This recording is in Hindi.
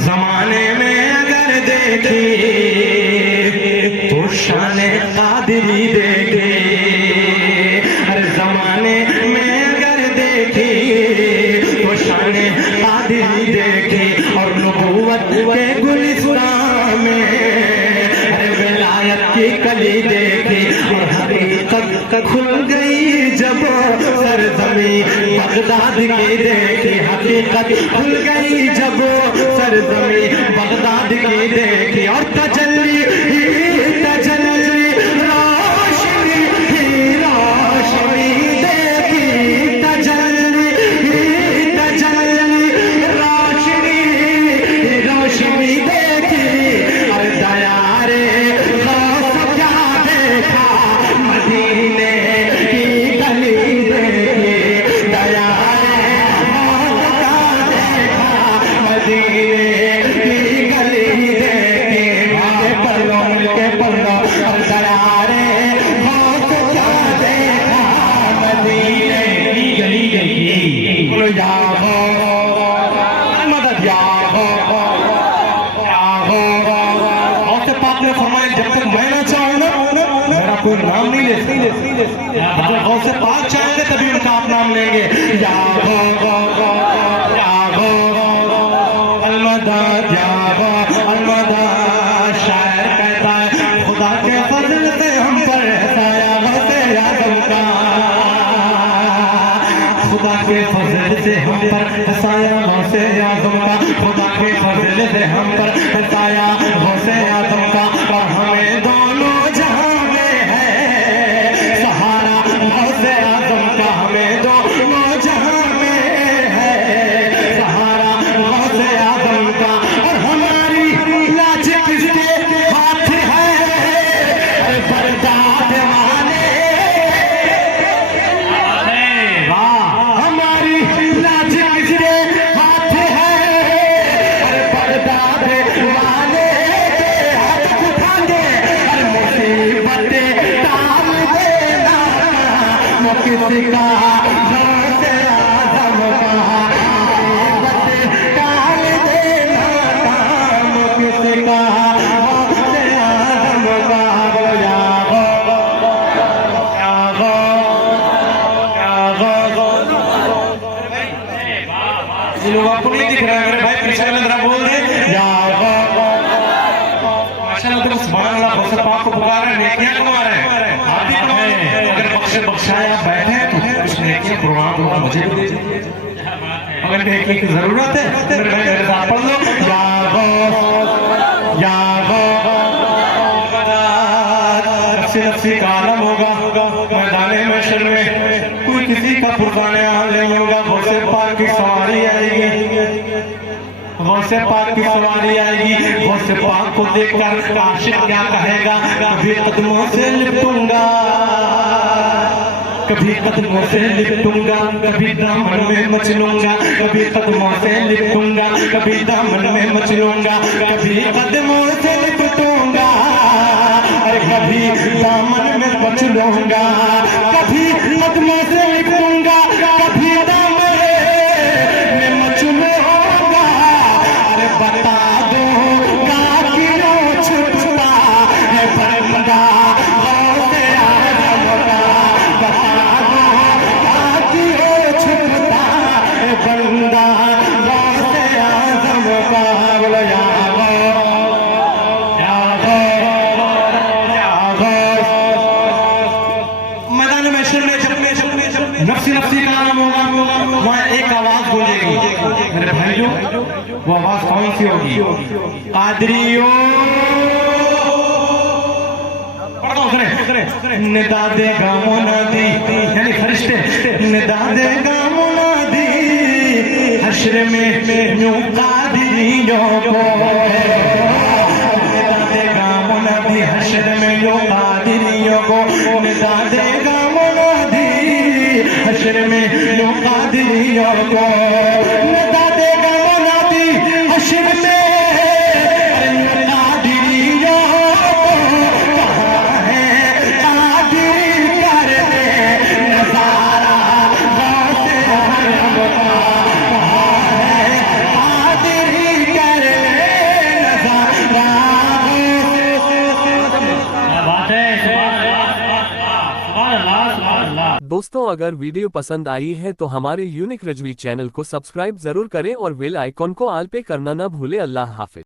जमाने में अगर देखे तो शान कादरी देखे, हर जमाने में अगर देखे तो शान कादरी देखे, और नबूवत के गुलिस्तान में हर विलायत की कली देखे, और हकीकत खुल गई जब सरजमी बगदाद की देखी, हकीकत खुल गई जब सरजमी बगदाद की देखी, और तजल्ली तजल्ली रोशनी रोशनी देखी, तजल्ली तजल्ली रोशनी रोशनी देखी, और दयारे गौस क्या देखा मदीने की गली देखी, दयारे गौस क्या देखा मदीने की गली देखी, भागे पल्लों के पल्लों, और दयारे गौस क्या देखा मदीने की गली देखी। बोलो या हो मदद या हो और पाक ने फरमाया जब तक मैं ना चाहूं ना मेरा कोई नाम नहीं ले सकते, अगर गौसे पाक चाहेंगे तभी उनका आप नाम लेंगे। या हो अलमदद या हो अलमदद, शायर कहता है खुदा के फजल से हम पर साया गौसे आज़म का, खुदा के फजल से हम पर साया गौसे आज़म का, खुदा के फजल से हम पर साया गौसे आज़म का, और हमें दोनों जहां में है सहारा गौसे आज़म का, हमें दोनों जहां में है सहारा गौसे आज़म का, और हमारी लाज किसके हाथ है बरदाद वाले, हमारी लाज किसके हाथ है बरदाद वाले, हाथ उठा दे मुसीबतें टाल देना, किसी का गौसे आज़म का मुसीबतें टाल देना, किसी का गौसे आज़म का। या गो या गो या गो, ये लोग आपको नहीं दिख रहा है मेरे भाई, पीछे वाले जरा बोल दे या गो। माशाअल्लाह, तुम सुभान अल्लाह गौसे पाक को पुकार रहे, नेकियां कमा रहे हैं, आप भी कमाए, अगर बख्शे बख्शाए आप बैठे हैं तो कुछ नेकियां प्रोग्राम होगा मुझे भी दे दीजिए, अगर नेकी की जरूरत है मेरे भाई मेरे साथ पढ़ लो। या गो या गो नफ्सी नफ्सी का आलम होगा मैदाने महशर में, कोई किसी का पुरजाने हाल नहीं होगा, गौसे पाक की सवारी आएगी, गौसे पाक की सवारी आएगी, गौसे पाक को देखकर आशिक क्या कहेगा, कभी कदमों से लिपटूंगा, कभी कदमों से लिपटूंगा, कभी दामन में मचलूंगा, कभी कदमों से लिपटूंगा, कभी दामन में मचलूंगा, कभी कदमों से लिपटूंगा, अरे कभी दामन में मचलूंगा, कभी कदमों से लिपटूंगा, कभी दामन में मचलूंगा, अरे बता दो क्यों छुपता है बंदा गौसे आज़म का, बता दो क्यों छुपता है बंदा गौसे आज़म का। बोलो या गो या गो या गो। मैदान महशर में जब नफ्सी नफ्सी का नाम होगा वहाँ एक आवाज गूंजेगी मेरे भाइयों, वो आवाज कौन सी होगी? कादरियों निदा देगा मुनादी, यानी फरिश्ते निदा देगा मुनादी, हश्र में यूं कादरियों को निदा देगा मुनादी, हश्र में यूं कादरियों को निदा देगा मुनादी, हश्र में यूं कादरियों को निदा देगा मुनादी, हश्र में सुभान अल्लाह। दोस्तों अगर वीडियो पसंद आई है तो हमारे यूनिक रजवी चैनल को सब्सक्राइब जरूर करें और बेल आइकॉन को ऑल पे करना न भूले। अल्लाह हाफिज।